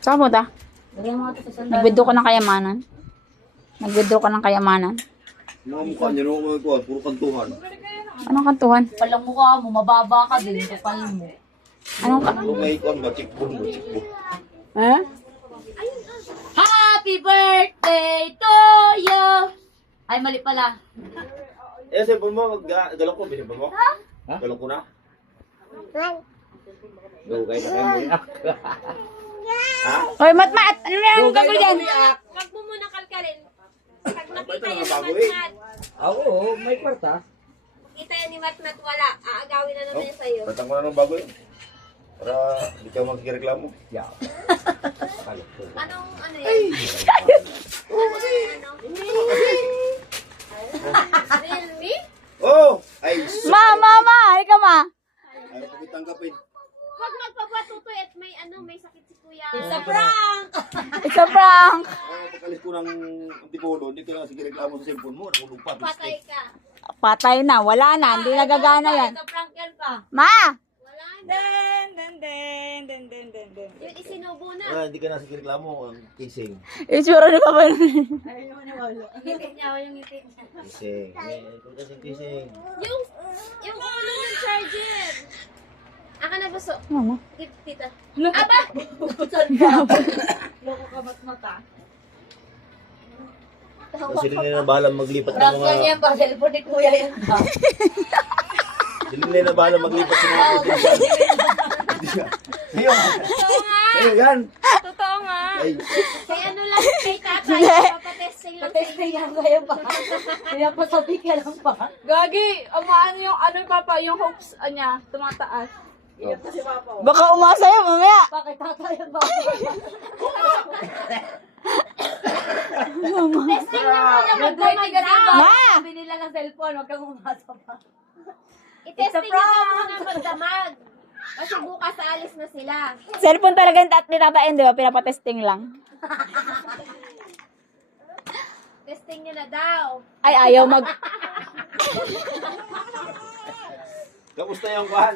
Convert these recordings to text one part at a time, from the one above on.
Saan mo ta? Lagyan mo ito sa sandal. Nag-withdraw ka ng kayamanan? Nag-withdraw ka ng kayamanan? Mga mukha niya naman mga kuwan, puro kantuhan. Anong kantuhan? Palang mukha mo, mababa ka din. Kapal mo. Anong ka? Kung may kuwan ba, chikbon mo, chikbon. Ha? Happy birthday to you! Ay, mali pala. Eh, cellphone mo, galok ko, cellphone mo? Ha? Galok ko na? Dugay na kayo mo yak. Ha? Oy, Matmat! Ano na yung gagawin dyan? Wag mo muna kalkalin. Pag Ito makita na yan ni bago eh. Matmat, Oo, may kwarta. kita yan ni Matmat, wala. Aagawin na naman yan sa'yo. Batang ko na ng bago eh. Para hindi ka magkireklamo. Yeah. Anong ano yan? Realme? Oh! Ay, Ma! Halika ma! ayaw ko bitanggapin. Huwag magpapatutoy at may ano, may sakit si kuya. It's a prank! It's a prank! Pagkalis ko ng antipolo, hindi ka na sige reklamo sa cellphone mo. Nakulong pa. Patay ka. Patay na, wala na, hindi nagagana yan. It's a prank yan pa. Ma! Wala na. Yun isinubo na. Ah, hindi ka na sige reklamo. Ang kissing. Itsura na pa ba? Ngiti niya, yung ngiti niya. Kissing. Ito kasi kissing. Yung ulo ng charger. Aka na buso. Mama. Give tita. Aba! Bukutan pa. Loko ka mata. Sila na bahala maglipat ng Prank mga... yan yan pa. Cellphone ni kuya yan pa. Sila na bahala maglipat sa mga probinsya. Ayun. Ayun, yan. Totoo nga. Ay, Kay ano lang, kay tatay. Papatesting lang Patest na yan kaya pa. Kaya pa sabi ka lang pa. Gagi, ano yung ano papa, yung hopes niya, tumataas. Baka umasa yan mamaya. Bakit tatayan ba? Testing niya muna Nag-waiting ka magdamag ba? Ma! Sabi nila ng cellphone, huwag kang umasa pa. I-testing niya muna magdamag. Kasi bukas alis na sila. Cellphone talaga yung tatayin, di ba? Pinapatesting lang. Testing niya na daw. Ay, ayaw mag... kamusta yung kuhan?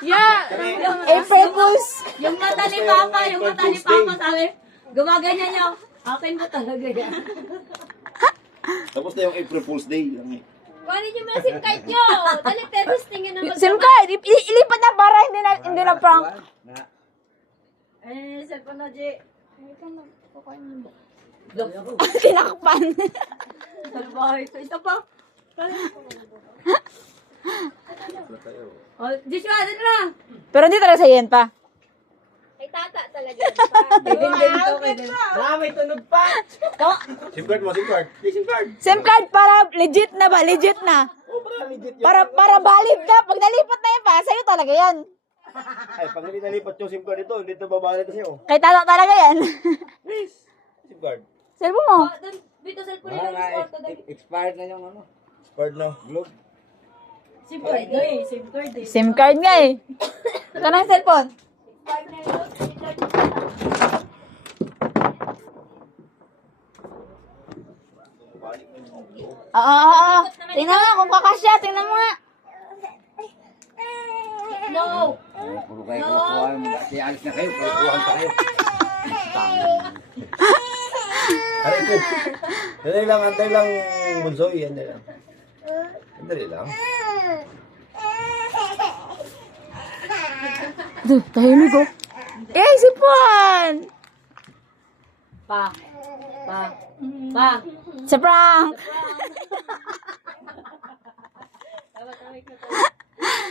Yeah! April Fools! Yung mata ni Papa, yung mata ni Papa, sabi, gumaganyan niya. Akin ba talaga yan? Tapos na yung April Fool's Day. Lang eh. Kuhanin niyo mga SIM card niyo. Dali, testing niyo na SIM magdamag. card! Ilipat na para hindi na prank. Eh, cellphone na, G. Kinakpan. Salbahay ito. Isa pa. Oh, Joshua, dito na. Pero hindi talaga sa yan pa. Kay tata talaga. May tunog pa. SIM card mo, SIM card. Hey, SIM card. SIM card para legit na ba? Legit na. Oh, para legit yun. Para valid na. Pag nalipat na yan pa, sa'yo talaga yan. Ay, pag hindi nalipat yung SIM card ito, hindi ito babalit sa'yo. Kay tata talaga yan. Please. SIM card. Cellphone mo. Dito cellphone nila yung kwarto. Expired na yung ano. Card na. Globe. SIM card na eh. SIM card eh. SIM card nga eh. Ito na yung cellphone. Oo. Tingnan mo kung kakasya. Tingnan mo nga. No! Puro kayo kulukuhan. Kasi alis na kayo, kulukuhan pa kayo. Aray ko. Dali lang, antay lang, Bunsoy. Andali lang. Andali lang. Duh, tahimik ko. Eh, sipon! Pa. Pa. Sa prank!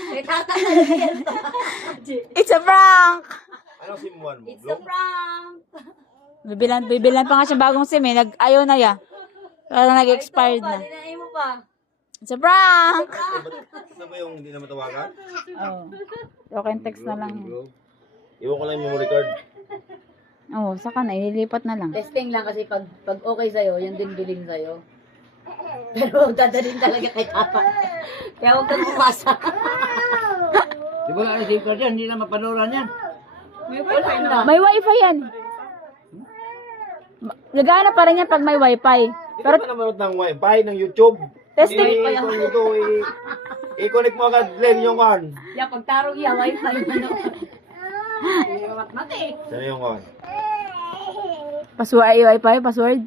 May tata talaga yan pa. It's a prank! Anong simuan mo? It's a prank. Bibilan pa nga siya bagong SIM eh. Ayaw na ya. Parang nag-expired na. Dinain mo pa. It's a prank! Ano ba yung hindi na matawagan? Oh. Token text na lang. Iwan ko lang yung memory card. Oh, saka na. Ililipat na lang. Testing lang kasi pag okay sa'yo, yan din biling sa'yo. Pero dadalhin talaga kay Papa. Kaya huwag kang umasa. Di ba na SIM card yan? Hindi na mapanoran yan. Wala na. May wifi yan. Lagana pa rin yan pag may wifi. Pero pa naman ng wifi, ng YouTube. Testing pa yan. I-connect mo agad, Glenn, yung kan. Yan, pag tarong yan, wifi mo na. Mati. Saan yung kan? Password, Wi-Fi, password.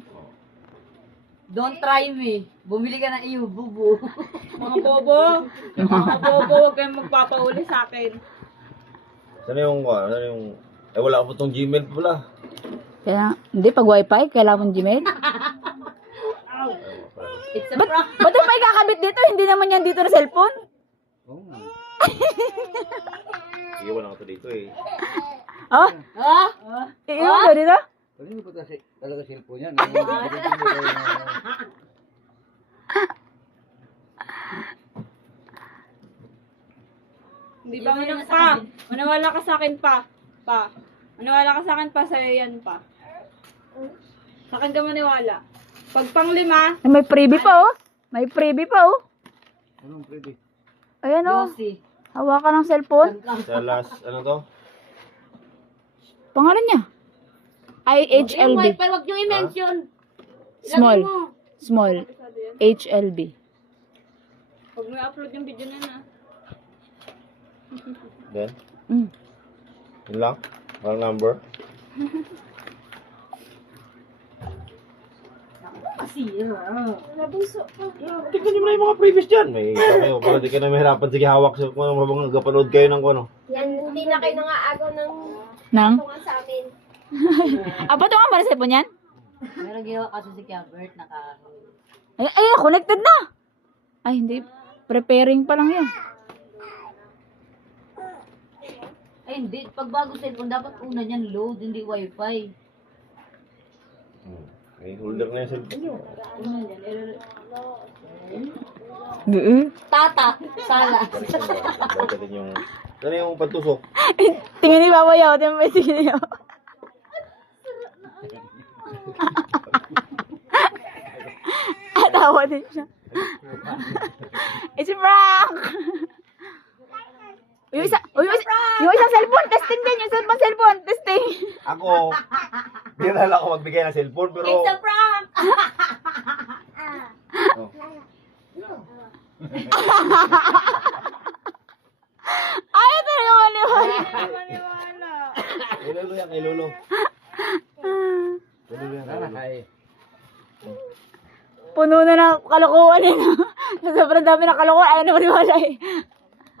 Don't try me. Bumili ka ng iyo, bubu. Mga bobo. Mga bobo, huwag kayong magpapauli sa akin. Sana yung, sana yung, wala po tong Gmail pala. Kaya, hindi, pag Wi-Fi, kailangan mong Gmail. It's a Ba't, prank. ba't yung pa ikakabit dito? Hindi naman yan dito na cellphone. Oo nga. Sige, wala ko to dito eh. Ha? Ha? Iiwan ko dito? Pwede mo ba kasi talaga cellphone yan? Hindi ba ngayon pa? Maniwala ka sa akin pa. Pa. Maniwala ka sa akin pa, sa'yo yan pa. Sa akin ka maniwala. Pag panglima, Ay, may freebie pa, oh. May freebie pa, oh. Anong pwede? Ayan, oh. Josie. Hawakan ng cellphone. Sa last, ano to? Pangalan niya. Yung IHLB. wifi, wag nyo i-mention. Small. Ilagay mo. Small. HLB. pag may upload yung video na na. Then, Mm. yun lang. Walang number. Tingnan nyo mo na yung mga previous dyan. May kayo, para di ka na mahirapan. Sige, hawak sa kung habang nagapanood kayo ng ano. Yan, hindi na kayo nangaagaw ng Nang? tungan sa amin. Aba, ito nga ba na cellphone yan? Meron ginawa kasi si Calvert, Ay, connected na. Ay, hindi. Preparing pa lang yan. Ay, hindi. Pag bago cellphone, dapat una niyan load, hindi wifi. May holder na yung cellphone nyo. Una niyan. Tata, sala. Bakit din yung... Ano yung pantusok? Tingnan ni Papa Yao. Tingnan niyo. Tawa din siya. It's a prank! Yung isang cellphone, testing din. Yung isang cellphone, testing. Ako, dinala ko magbigay ng cellphone, pero... It's a prank! Ayaw talaga maniwala. Maniwala. Kay Lolo yan, kay Lolo. Kay Lolo yan, kay Lolo. Ay, Puno na ng kalokohan eh. Sobrang dami ng kalokohan. Ayaw na maniwala eh.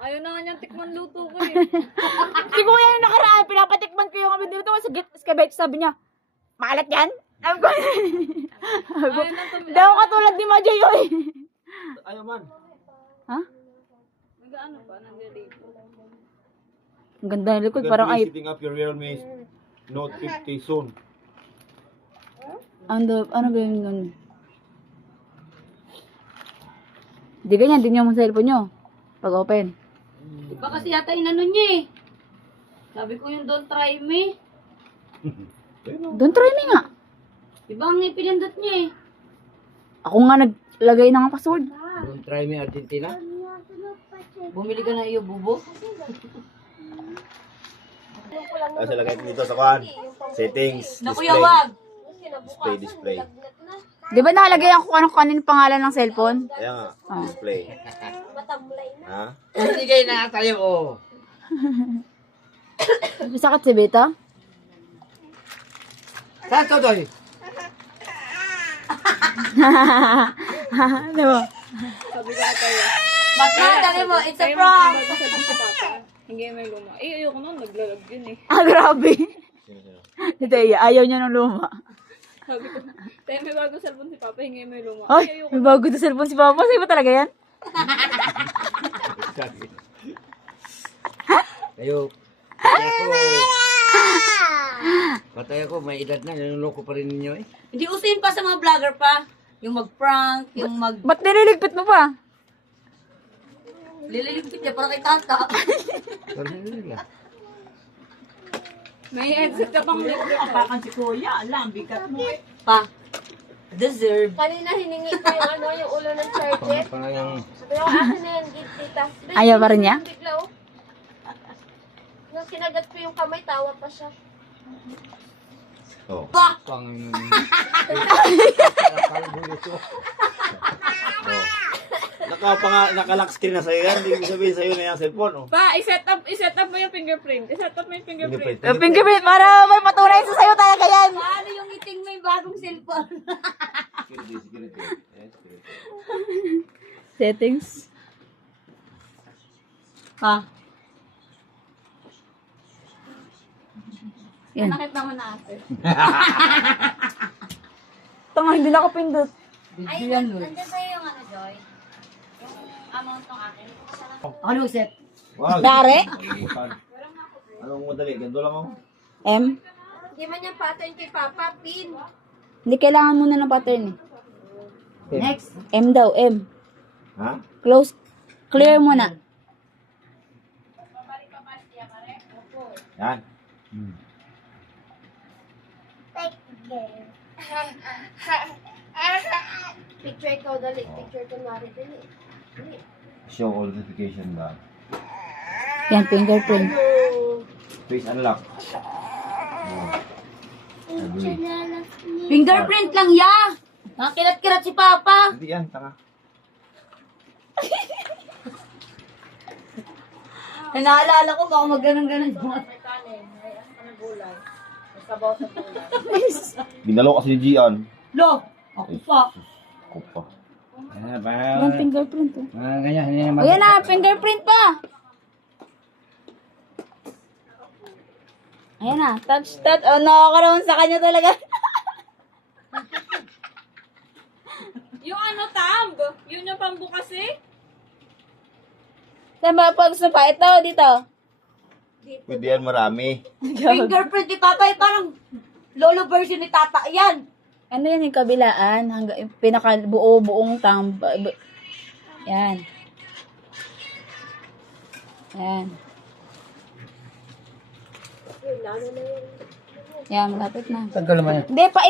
Ayaw na nga niyang tikman luto ko eh. Si Kuya yung nakaraan, pinapatikman ko yung kami dito. Skabet, sabi niya, maalat yan? Sabi ko, Ayaw na tumila. daw katulad ni Majayo eh. Ayaw man. Ha? Nag-ano pa? Nag-rate. Ang ganda ng likod, parang ay, Setting up your Realme Note 50 soon. ano ba yung nun? Di ganyan, din yung cellphone nyo. Pag open. Iba kasi yata inano niya eh. Sabi ko yung don't try me. Don't try me nga. Iba ang ipinindot niya eh. Ako nga naglagay ng password. don't try me Argentina. Bumili ka na iyo, bubo. Kasi lagay ko dito sa kuhan. Settings, Naku, display. yawag. Display. Di ba nakalagay ang kung anong kanin pangalan ng cellphone? Kaya nga, Oh. display. Matamlay na. Ha? Hindi kayo na tayo, oh. Sakit si Beta? Saan to, Doy? Di ba? Sabi ko na tayo. Batman, dali mo, it's a prank. Sabi ko sa papa. Hindi may luma. Eh, ayoko nun. Naglalag yun eh. Ah, grabe. Sino, sino? Ito, ayaw niya ng luma. Sabi ko, tayo may bago cellphone si papa. Hingi may luma. Ay, ayoko. may bago na cellphone si Papa. Sa'yo ba talaga yan? Kayo, patay ako, may edad na, niloloko pa rin ninyo eh. Hindi usin pa sa mga vlogger pa. Yung mag-prank, yung Ba't nililigpit mo pa? lililigpit niya para kay tata. Pero nila. May headset ka pang libre ko. Pa, deserve. Kanina hiningi ko yung ano, yung ulo ng charger. Parang yung Sabi ko, akin na yan, tita. Ayaw pa rin niya? Bigla, oh. Nung kinagat ko yung kamay, tawa pa siya. Oh. Pa! pang... Naka-lock screen na sa'yo yan. Hindi ko sabihin sa'yo na yung cellphone. Oh. Pa, i-set up mo yung fingerprint. I-set up mo yung fingerprint. Fingerprint. Fingerprint, para may patunay sa sa'yo talaga yan. Paano yung ngiti Settings. Pa. Yan. Nakita mo na ate. Tanga, hindi nakapindot. Video yan, Lord. Nandiyan sa'yo yung ano, Joy? Yung amount ng akin. Ano, set? Wag. Dari? Anong madali? Gando lang ako. M? Hindi man yung pattern kay Papa, pin. Hindi kailangan muna ng pattern eh. Next. M daw, M. Ha? Close. Clear muna. Yan. Picture ko, dali. Picture ko na rin, dali. Dali. Show all notification ba? Yan, fingerprint. Face unlock. Oh. Agree. Fingerprint lang ya. Nakirat-kirat si Papa. Hindi yan, tanga. Naalala ko baka mag-ganon-ganon. Binalo kasi ni Gian. Lo, ako pa. Ako pa. Yan, fingerprint oh. Ganyan, hindi naman. Ayan na, fingerprint pa. Ayan na, touch. Oh, nakakaroon sa kanya talaga. Yung ano, Tamb? Yun yung pambukas eh. Saan ba pag pa? Ito, dito. Pwede yan marami. Fingerprint ni Papa ay parang lolo version ni Tata. Yan. Ano yan yung kabilaan? Hanggang yung pinaka-buo-buong Yan. Yan. Yan, malapit na. Tagal naman yan. Hindi, pa